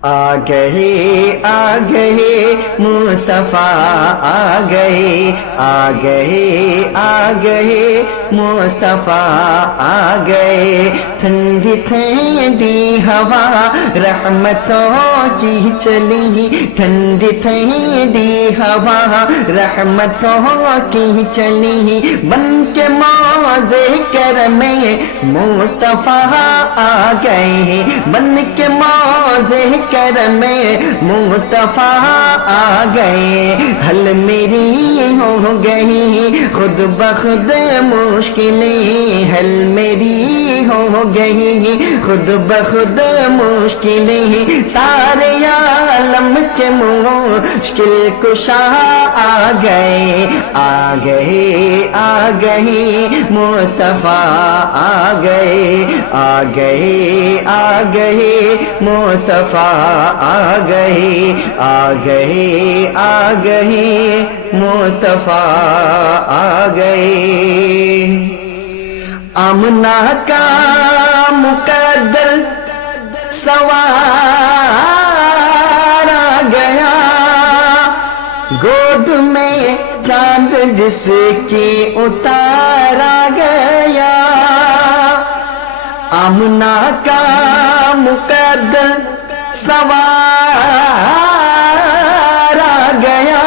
آ گئے مصطفیٰ آ گئے مصطفیٰ آ گئے ٹھنڈی ٹھنڈی ہوا رحمتوں کی چلی ٹھنڈی ٹھنڈی ہوا رحمتوں کی چلی بن کے موزے کرم مصطفیٰ آ گئے بن کے موزے کرم مصطفیٰ آ گئے حل میری ہو گئی خود بخود مشکلیں حل میری ہو گئی خود بخود مشکلیں سارے عالم کے مشکل کشا آ گئے مصطفیٰ آ گئے مصطفیٰ آ گئے مصطفیٰ آ گئے آمنہ کا مقدر سوار آ گیا گود میں چاند جس کی اتارا گیا آمنہ کا مقدر سوار آ گیا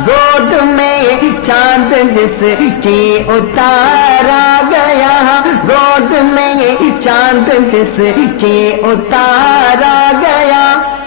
گود میں چاند جس کی اتارا گیا گود میں چاند جس کی اتارا گیا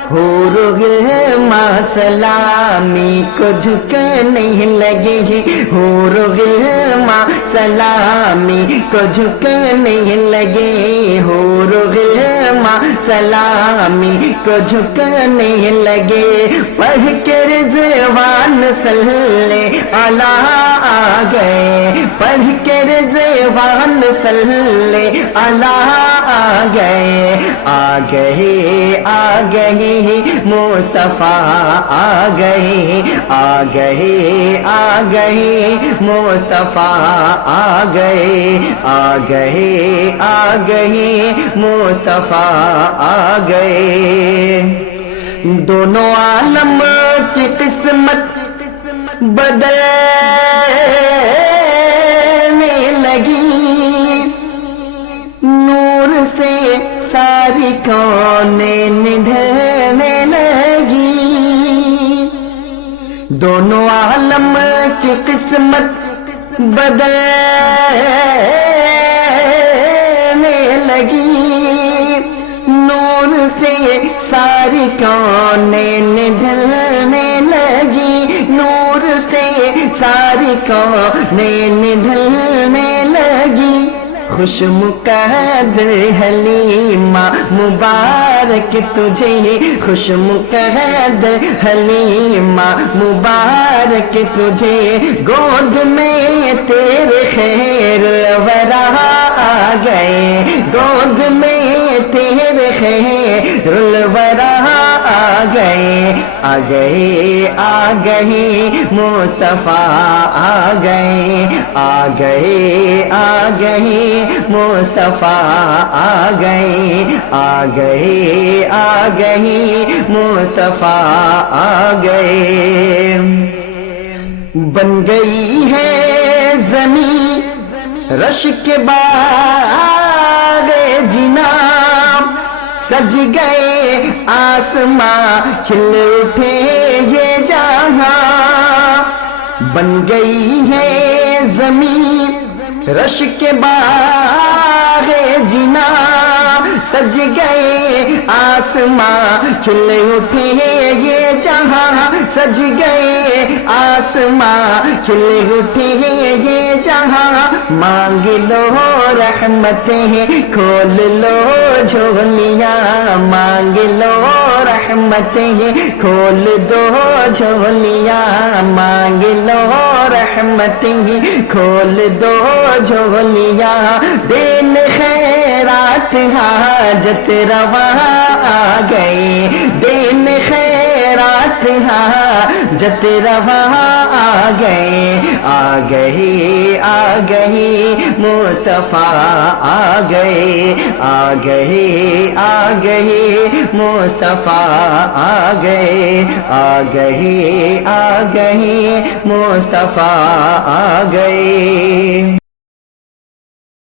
حور غلماں سلامی کو جھکنے لگے حور غلماں سلامی کو جھکنے لگے حور غلماں سلامی کو جھکنے لگے پڑھ کے رضوان صلی اللہ آ گئے پڑھ کے رضوان صلی اللہ آ گئے مصطفیٰ آ گئے مصطفیٰ آ گئے مصطفیٰ آ گئے دونوں عالم کی قسمت بدلنے لگی نور سے ساری کونیں ڈھلنے لگی دونوں عالم کی قسمت بدلنے لگی نور سے ساری کونیں ڈھلنے لگی نور سے ساری کونیں ڈھلنے لگی خوش مقدر حلیمہ مبارک تجھے خوش مقدر حلیمہ مبارک تجھے گود میں تیرے خیر الورا آ گئے گود میں تیرے خیر الورا آ گئے مصطفیٰ آ گئے مصطفیٰ آ گئے مصطفیٰ آ گئے بن گئی ہے زمین رش کے باغ جنا سج گئے آسماں کھل اٹھے یہ جہاں بن گئی ہے زمین رش کے باغ جنا سج گئے آسماں کھل اٹھے یہ جہاں سج گئے آسماں کھل اٹھے یہ جہاں مانگ لو رحمتیں کھول لو جھولیاں مانگ لو رحمتیں کھول دو جھولیاں مانگ لو رحمتیں کھول دو جھولیاں دین خیرات حاجت روا آ گئے دین خیرات حاجت روا آ گئے آ گئے آ گئے مصطفیٰ آ گئے آ گئے آ گئے مصطفیٰ آ گئے آ گئے آ گئے مصطفیٰ آ گئے